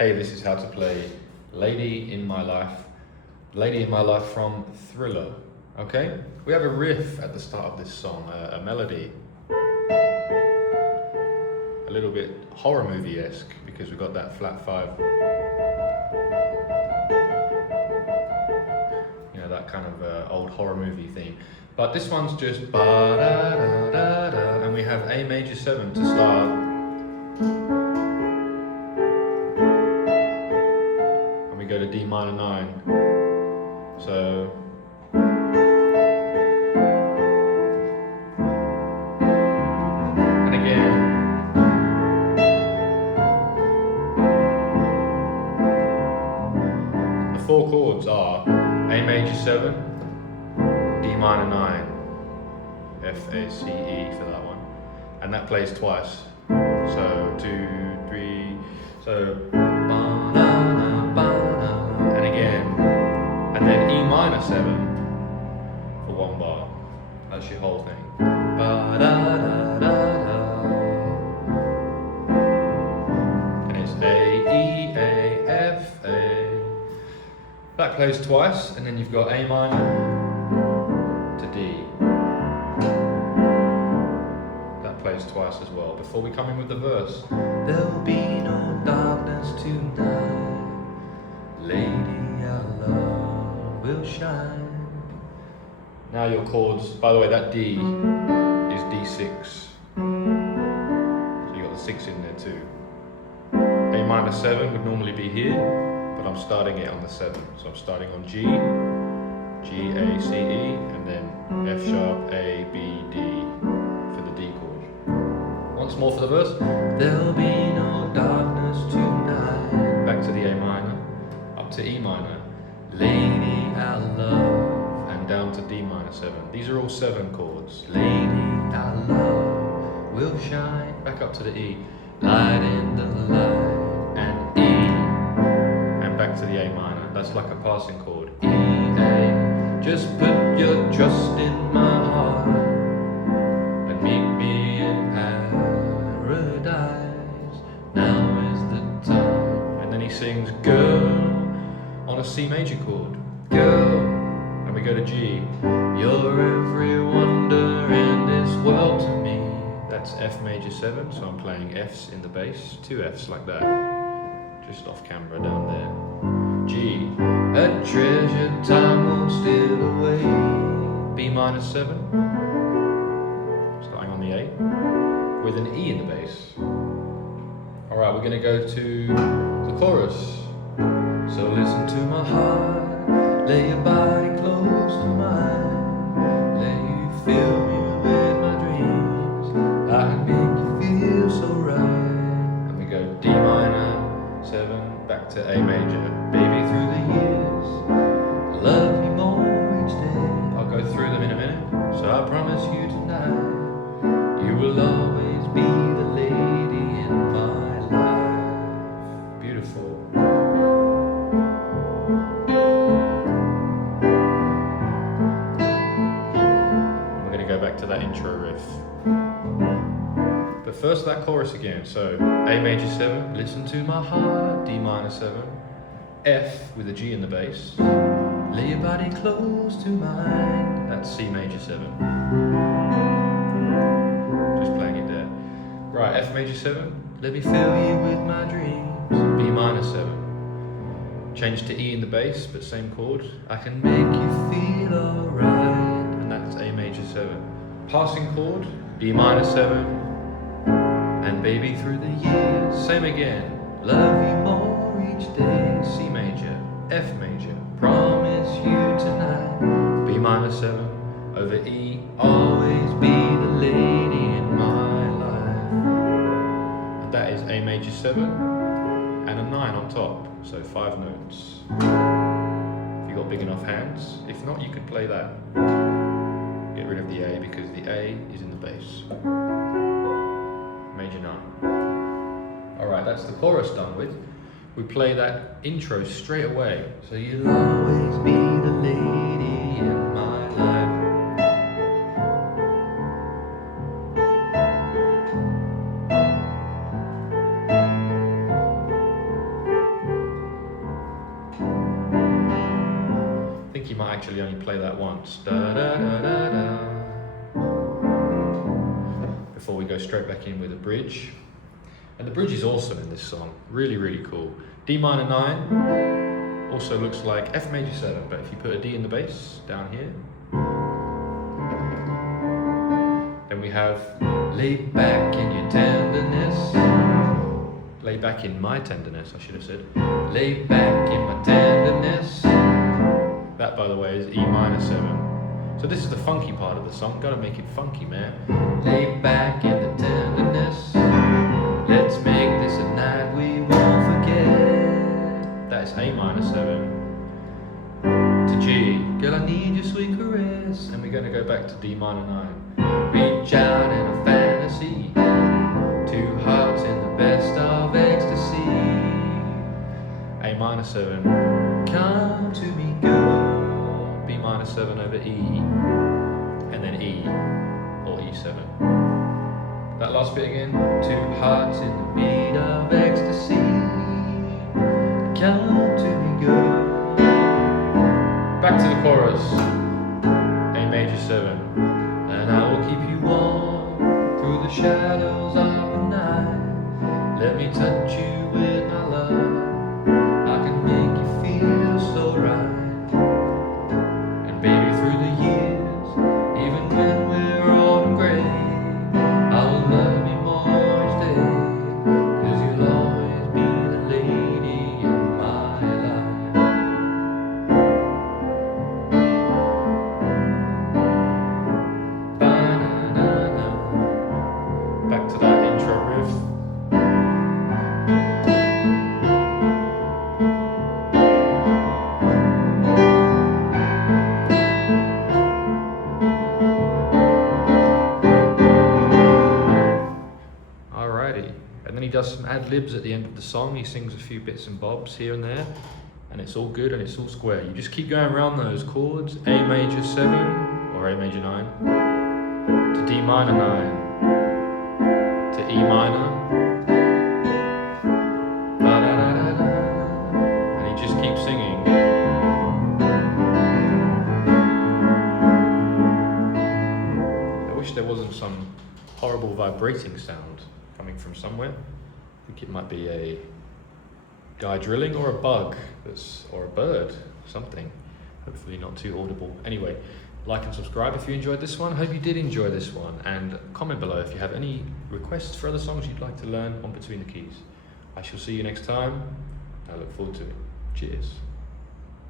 Hey, this is how to play Lady in My Life. Lady in My Life from Thriller, okay? We have a riff at the start of this song, a melody. A little bit horror movie-esque because we've got that flat 5. You know, that kind of old horror movie theme. But this one's just ba-da-da-da-da, and we have A major 7 to start. Go to D minor 9. So and again. The 4 chords are A major 7, D minor 9, F, A, C, E for that one. And that plays twice. So 2, 3, so and again, and then E minor 7 for 1 bar. That's your whole thing. And it's A, E, A, F, A. That plays twice, and then you've got A minor to D. That plays twice as well. Before we come in with the verse, there'll be no darkness tonight. Lady, our love will shine. Now your chords, by the way, that D is D6. So you got the 6 in there too. A minor 7 would normally be here, but I'm starting it on the 7. So I'm starting on G, G, A, C, E, and then F sharp, A, B, D for the D chord. Once more for the verse. There'll be no darkness tonight. Back to the A minor. To E minor, Lady, our love, and down to D minor 7. These are all 7 chords. Lady, our love will shine. Back up to the E, light in the light, and E, and back to the A minor. That's like a passing chord. E, A, just put your trust in my heart and meet me in paradise. Now is the time. And then he sings, girl, on a C major chord, girl, and we go to G. You're every wonder in this world to me. That's F major 7, so I'm playing Fs in the bass, 2 Fs like that, just off camera down there. G, a treasure time won't steal away. B minor 7, starting on the A, with an E in the bass. All right, we're gonna go to the chorus. So listen to my heart, lay your body close to mine, let you fill me with my dreams, I can make you feel so right. And we go D minor 7, back to A major. Baby, through the years, love you more each day. I'll go through them in a minute, so I promise you tonight, you will always be the lady in my life. Beautiful. Back to that intro riff. But first that chorus again. So A major 7, listen to my heart, D minor 7, F with a G in the bass, lay your body close to mine, that's C major 7. Just playing it there. Right, F major 7, let me fill you with my dreams, B minor 7. Change to E in the bass, but same chord. I can make you feel alright. That's A major 7. Passing chord, B minor 7, and baby through the years, same again. Love you more each day, C major, F major, promise you tonight, B minor 7, over E, always be the lady in my life. And that is A major 7, and a 9 on top, so 5 notes. If you've got big enough hands, if not, you could play that. Get rid of the A because the A is in the bass. Major 9. Alright, that's the chorus done with. We play that intro straight away. So you'll always be the lady in my life. think he might actually only play that once. Da, da, da, da, da. Before we go straight back in with a bridge. And the bridge is awesome in this song, really, really cool. D minor 9 also looks like F major 7, but if you put a D in the bass down here, then we have lay back in your tenderness. Lay back in my tenderness, I should have said. Lay back in my tenderness. That, by the way, is E minor 7. So this is the funky part of the song. Gotta make it funky, man. Lay back in the tenderness. Let's make this a night we won't forget. That's A minor 7 to G. Girl, I need your sweet caress. And we're gonna go back to D minor 9. Reach out in a fantasy. Two hearts in the best of ecstasy. A minor 7. Come to me, girl. B minor 7 over E. And then E or E7. That last bit again. Two hearts in the beat of ecstasy. Come to me, girl. Back to the chorus. A major 7. And I will keep you warm through the shadows of the night. Let me touch you with my love. I can make you feel so right. And baby, through the years, even when we're old and grey, I will love you more each day. 'Cause you'll always be the lady in my life. Ba-na-na-na. Back to that intro riff. And then he does some ad-libs at the end of the song. He sings a few bits and bobs here and there, and it's all good and it's all square. You just keep going around those chords. A major 7 or A major 9 to D minor 9 to E minor, ba-da-da-da-da, and he just keeps singing. I wish there wasn't some horrible vibrating sound coming from somewhere. I think it might be a guy drilling or a bug or a bird, something. Hopefully not too audible. Anyway, like and subscribe if you enjoyed this one. Hope you did enjoy this one, and comment below if you have any requests for other songs you'd like to learn on Between the Keys. I shall see you next time. I look forward to it. Cheers.